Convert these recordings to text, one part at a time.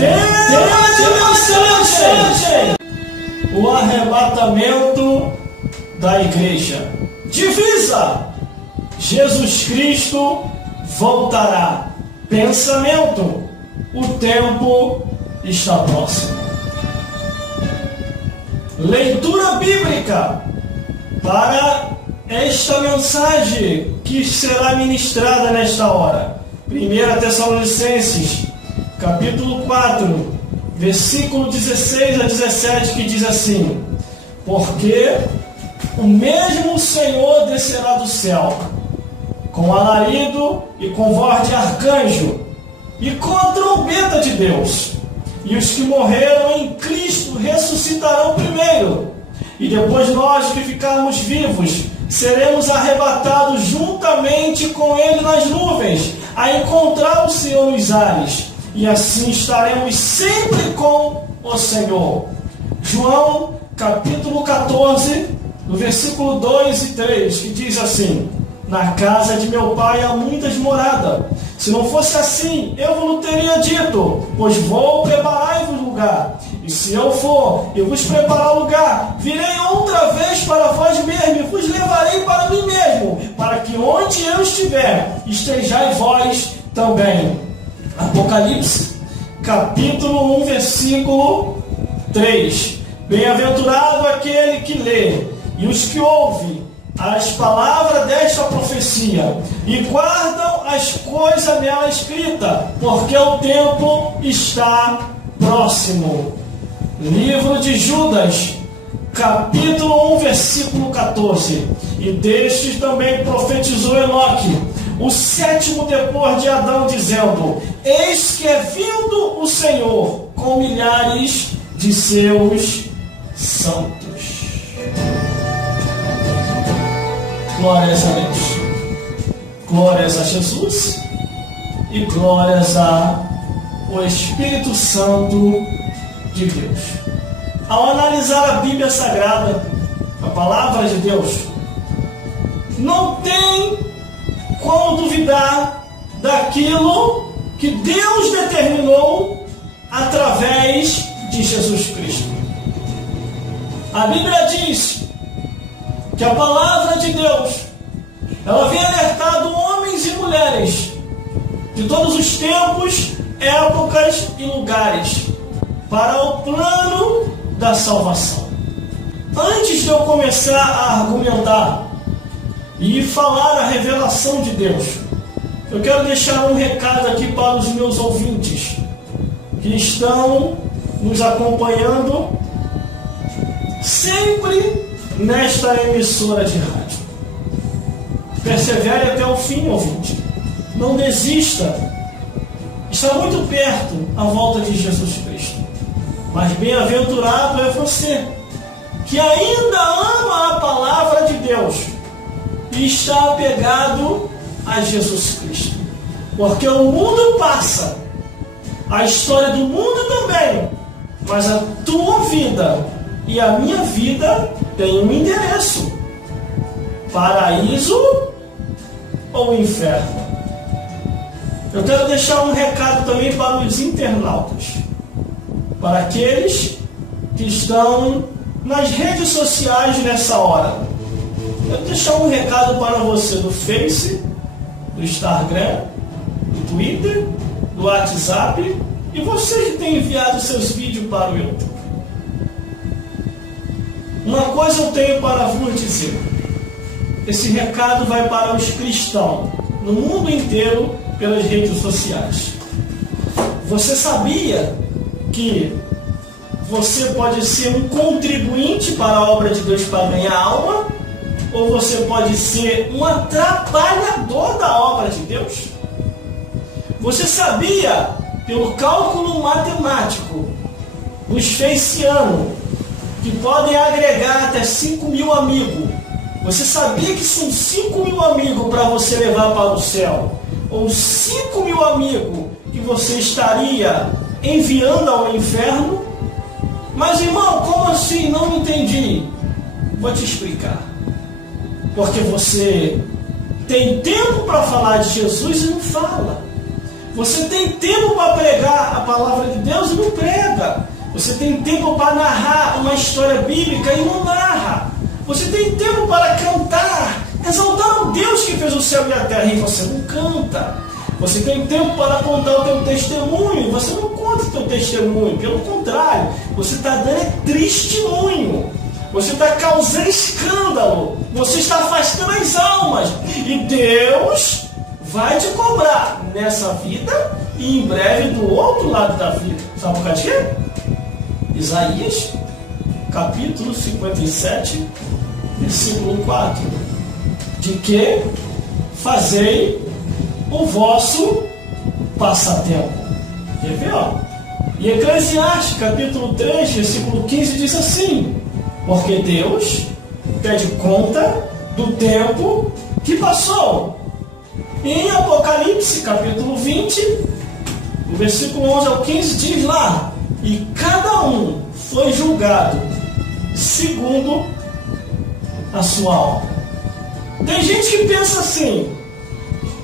Tema de mensagem: o arrebatamento da igreja. Divisa: Jesus Cristo voltará. Pensamento: o tempo está próximo. Leitura bíblica para esta mensagem que será ministrada nesta hora. 1 Tessalonicenses, capítulo 4, versículo 16 a 17, que diz assim: porque o mesmo Senhor descerá do céu, com alarido e com voz de arcanjo, e com a trombeta de Deus, e os que morreram em Cristo ressuscitarão primeiro, e depois nós que ficarmos vivos seremos arrebatados juntamente com Ele nas nuvens, a encontrar o Senhor nos ares, e assim estaremos sempre com o Senhor. João, capítulo 14, no versículo 2 e 3, que diz assim: na casa de meu pai há muitas moradas. Se não fosse assim, eu vos teria dito, pois vou preparar-vos lugar. E se eu for e vos preparar lugar, virei outra vez para vós mesmos e vos levarei para mim mesmo, para que onde eu estiver, estejais vós também. Apocalipse, capítulo 1, versículo 3. Bem-aventurado aquele que lê e os que ouvem as palavras desta profecia e guardam as coisas nela escritas, porque o tempo está próximo. Livro de Judas, capítulo 1, versículo 14. E destes também profetizou Enoque, o sétimo depois de Adão, dizendo: eis que é vindo o Senhor com milhares de seus santos. Glórias a Deus, glórias a Jesus e glórias ao Espírito Santo de Deus. Ao analisar a Bíblia Sagrada, a palavra de Deus, não tem como duvidar daquilo que Deus determinou através de Jesus Cristo. A Bíblia diz que a palavra de Deus, ela vem alertando homens e mulheres de todos os tempos, épocas e lugares para o plano da salvação. Antes de eu começar a argumentar e falar a revelação de Deus, eu quero deixar um recado aqui para os meus ouvintes que estão nos acompanhando sempre nesta emissora de rádio. Persevere até o fim, ouvinte. Não desista. Está muito perto a volta de Jesus Cristo. Mas bem-aventurado é você que ainda ama a palavra de Deus e está apegado a Jesus Cristo. Porque o mundo passa, a história do mundo também, mas a tua vida e a minha vida tem um endereço: paraíso ou inferno. Eu quero deixar um recado também para os internautas, para aqueles que estão nas redes sociais nessa hora. Eu quero deixar um recado para você do Face, do Instagram, do Twitter, do WhatsApp, e você que tem enviado seus vídeos para o YouTube. Uma coisa eu tenho para vos dizer: esse recado vai para os cristãos no mundo inteiro pelas redes sociais. Você sabia que você pode ser um contribuinte para a obra de Deus para ganhar alma? Ou você pode ser um atrapalhador da obra de Deus? Você sabia, pelo cálculo matemático, os feicianos, que podem agregar até 5.000 amigos? Você sabia que são 5.000 amigos para você levar para o céu? Ou 5.000 amigos que você estaria enviando ao inferno? Mas, irmão, como assim? Não entendi. Vou te explicar. Porque você tem tempo para falar de Jesus e não fala. Você tem tempo para pregar a palavra de Deus e Você tem tempo para narrar uma história bíblica e não narra. Você tem tempo para cantar, exaltar o Deus que fez o céu e a terra, e você não canta. Você tem tempo para contar o teu testemunho, e você não conta o teu testemunho. Pelo contrário, você está dando testemunho. Você está causando escândalo. Você está afastando as almas. E Deus vai te cobrar nessa vida e em breve do outro lado da vida. Sabe por causa de quê? Isaías, capítulo 57, versículo 4. De que fazei o vosso passatempo. Quer ver, ó? E Eclesiastes, capítulo 3, versículo 15, diz assim: porque Deus pede conta do tempo que passou. E em Apocalipse, capítulo 20, o versículo 11 ao 15, diz lá: e cada um foi julgado segundo a sua obra. Tem gente que pensa assim: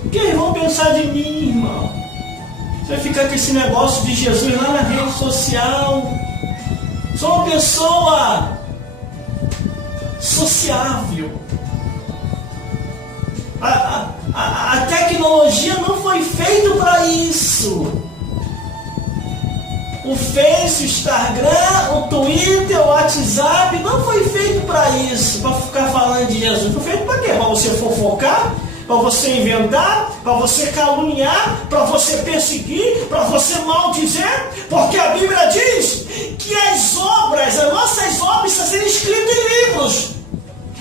o que eles vão pensar de mim, irmão? Você vai ficar com esse negócio de Jesus lá na rede social. Sou uma pessoa sociável. A tecnologia não foi feita para isso. O Face, o Instagram, o Twitter, o WhatsApp não foi feito para isso, para ficar falando de Jesus. Foi feito para quê? Para você fofocar, para você inventar, para você caluniar, para você perseguir, para você maldizer, porque a Bíblia diz que as nossas obras estão sendo escritas em livros.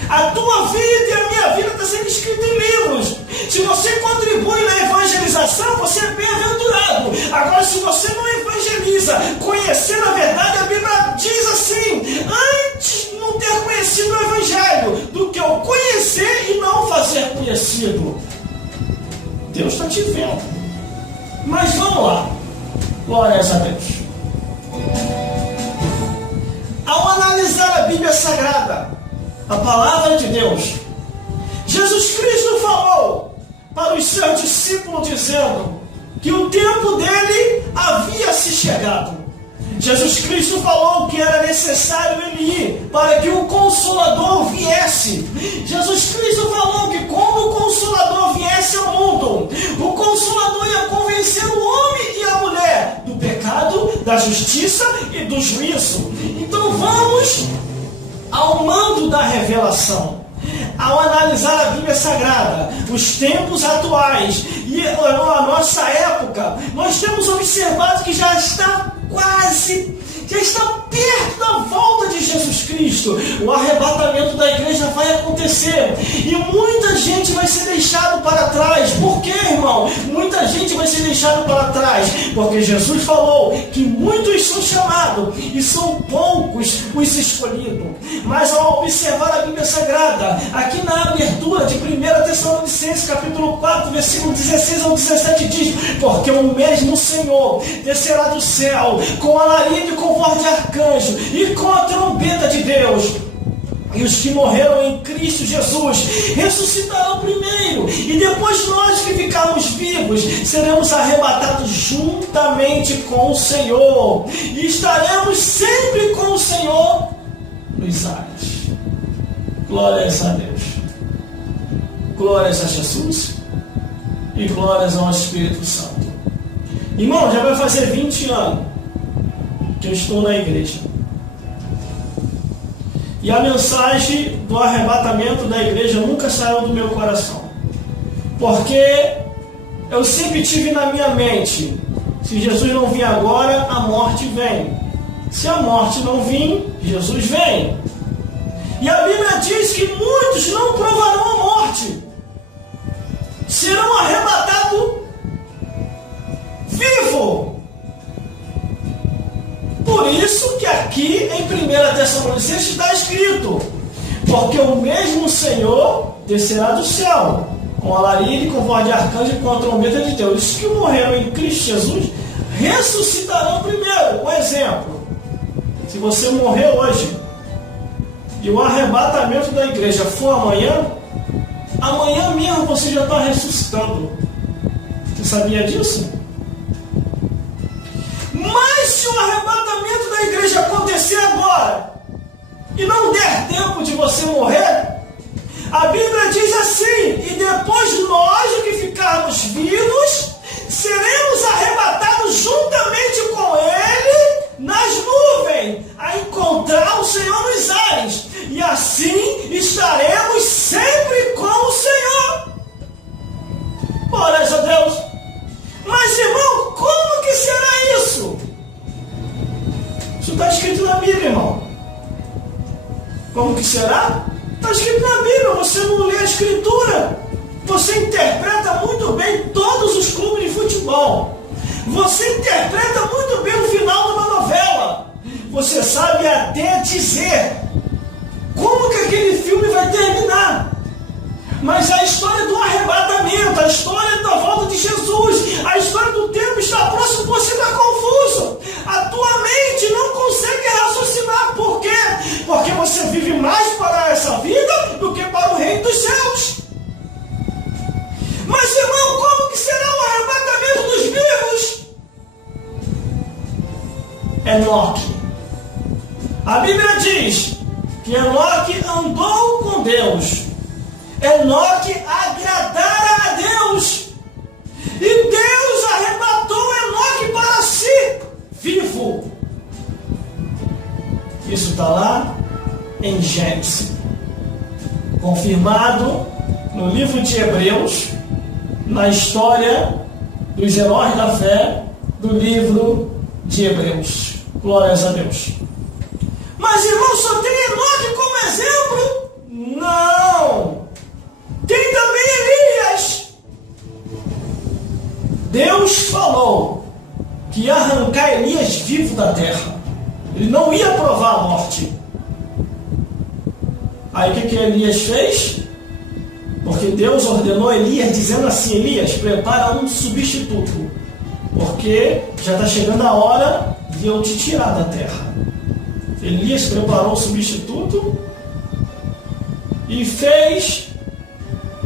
A tua vida e a minha vida está sendo escrita em livros. Se você contribui na evangelização, você é bem-aventurado. Agora, se você não evangeliza, conhecendo a verdade, a Bíblia diz assim: antes não ter conhecido o Evangelho do que eu conhecer e não fazer conhecido. Deus está te vendo. Mas vamos lá. Glórias a Deus. Ao analisar a Bíblia Sagrada, a palavra de Deus, Jesus Cristo falou para os seus discípulos dizendo que o tempo dele havia se chegado. Jesus Cristo falou que era necessário ele ir para que o Consolador viesse. Jesus Cristo falou que quando o Consolador viesse ao mundo, o Consolador ia convencer o homem e a mulher do pecado, da justiça e do juízo. Então vamos ao mando da revelação. Ao analisar a Bíblia Sagrada, os tempos atuais e a nossa época, nós temos observado que já está perto da volta de Jesus Cristo. O arrebatamento da igreja vai acontecer e muita gente vai ser deixado para trás. Por quê, irmão? Muita gente vai ser deixado para trás porque Jesus falou que muitos são chamados e são poucos os escolhidos. Mas ao observar a Bíblia Sagrada, aqui na abertura de 1 Tessalonicenses capítulo 4, versículo 16 ao 17 diz: porque o mesmo Senhor descerá do céu com alarido e com voz de arcanjo e com a trombeta de Deus, e os que morreram em Cristo Jesus ressuscitarão primeiro, e depois nós que ficarmos vivos seremos arrebatados juntamente com o Senhor, e estaremos sempre com o Senhor nos ares. Glórias a Deus, glórias a Jesus e glórias ao Espírito Santo. Irmão, já vai fazer 20 anos que eu estou na igreja. E a mensagem do arrebatamento da igreja nunca saiu do meu coração. Porque eu sempre tive na minha mente: se Jesus não vir agora, a morte vem. Se a morte não vir, Jesus vem. E a Bíblia diz que muitos não provarão a morte, serão arrebatados vivo. Por isso que aqui em 1 Tessalonicenses está escrito: porque o mesmo Senhor descerá do céu com alarido, com voz de arcanjo e com a trombeta de Deus. Os que morreram em Cristo Jesus ressuscitarão primeiro. Um exemplo: se você morrer hoje e o arrebatamento da igreja for amanhã, amanhã mesmo você já está ressuscitando. Você sabia disso? Mas se o arrebatamento da igreja acontecer agora e não der tempo de você morrer, a Bíblia diz assim: e depois nós, os que ficarmos vivos, seremos arrebatados juntamente com Ele nas nuvens, a encontrar o Senhor nos ares, e assim estaremos sempre com o Senhor. Glórias a Deus. Mas, irmão, como que será isso? Isso está escrito na Bíblia, irmão. Como que será? Está escrito na Bíblia. Você não lê a Escritura. Você interpreta muito bem todos os clubes de futebol. Você interpreta muito bem o final de uma novela. Você sabe até dizer como que aquele filme vai terminar. Mas a história do arrebatamento, a história da volta de Jesus, a história do tempo está próximo, você está confuso. A tua mente não consegue raciocinar. Por quê? Porque você vive mais para essa vida do que para o reino dos céus. Mas, irmão, como que será o arrebatamento dos vivos? Enoque. A Bíblia diz que Enoque andou com Deus. Enoque agradara a Deus. E Deus arrebatou Enoque para si, vivo. Isso está lá em Gênesis. Confirmado no livro de Hebreus, na história dos heróis da fé do livro de Hebreus. Glórias a Deus. Mas, irmão, só tem Enoque como exemplo? Não! Tem também Elias. Deus falou que ia arrancar Elias vivo da terra. Ele não ia provar a morte. Aí o que Elias fez? Porque Deus ordenou Elias dizendo assim: Elias, prepara um substituto, porque já está chegando a hora de eu te tirar da terra. Elias preparou o substituto e fez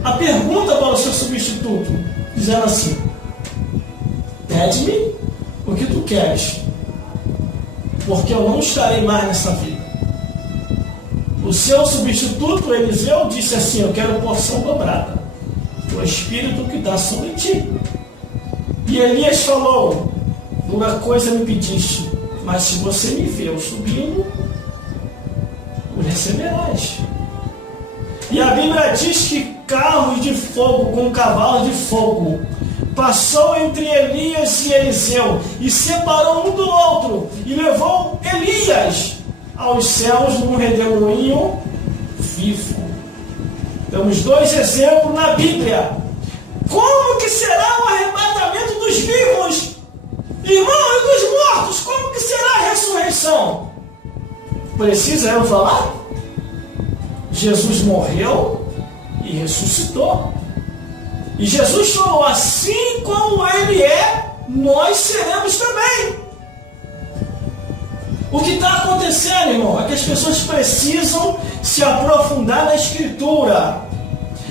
a pergunta para o seu substituto, dizendo assim: pede-me o que tu queres, porque eu não estarei mais nessa vida. O seu substituto, Eliseu, disse assim: eu quero porção dobrada, o Espírito que dá sobre ti. E Elias falou: uma coisa me pediste, mas se você me vê eu subindo, o receberás. E a Bíblia diz que carros de fogo com cavalos de fogo passou entre Elias e Eliseu e separou um do outro e levou Elias aos céus num redemoinho vivo. Temos dois exemplos na Bíblia. Como que será o arrebatamento dos vivos? Irmão, e dos mortos? Como que será a ressurreição? Precisa eu falar? Jesus morreu e ressuscitou. E Jesus falou: assim como Ele é, nós seremos também. O que está acontecendo, irmão, é que as pessoas precisam se aprofundar na Escritura.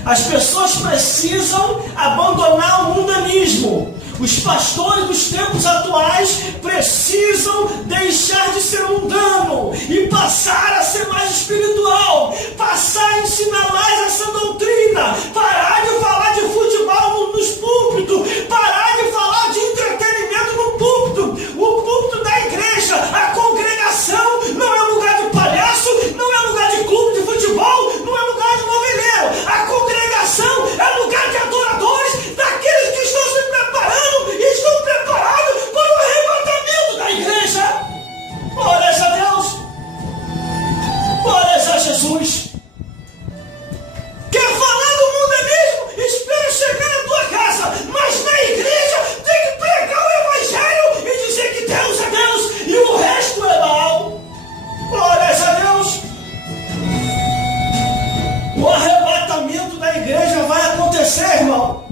As pessoas precisam abandonar o mundanismo. Os pastores dos tempos atuais precisam deixar de ser mundano e passar a ser mais espiritual, passar a ensinar mais essa doutrina, parar de falar de futebol nos púlpitos, parar de falar de entretenimento no púlpito. O púlpito da igreja, a congregação, não é lugar de palhaço, não é lugar de clube de futebol, não é lugar de noveleiro. A congregação é lugar de adoradores, daqueles que estão se preparando e estão preparados para o arrebatamento da igreja. Glórias a Deus. Glórias a Jesus. Quer falar do mundanismo? Espera chegar na tua casa. Mas na igreja tem que pregar o evangelho e dizer que Deus é Deus e o resto é mal. Glórias a Deus. O arrebatamento da igreja vai acontecer, irmão.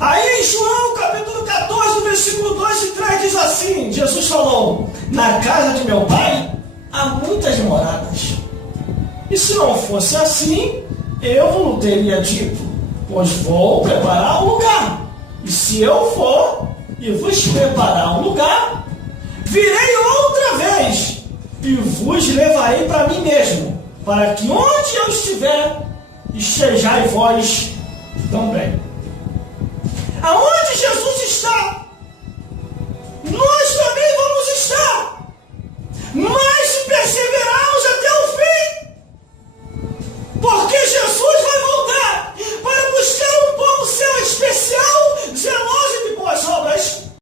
Aí em João capítulo 14, versículo 2 e 3 diz assim: Jesus falou: na casa de meu pai há muitas moradas. E se não fosse assim, eu não teria dito, pois vou preparar um lugar. E se eu for e vos preparar um lugar, virei outra vez e vos levarei para mim mesmo, para que onde eu estiver, estejai vós também. Aonde Jesus está, nós também vamos estar, mas se perseverarmos até o fim, porque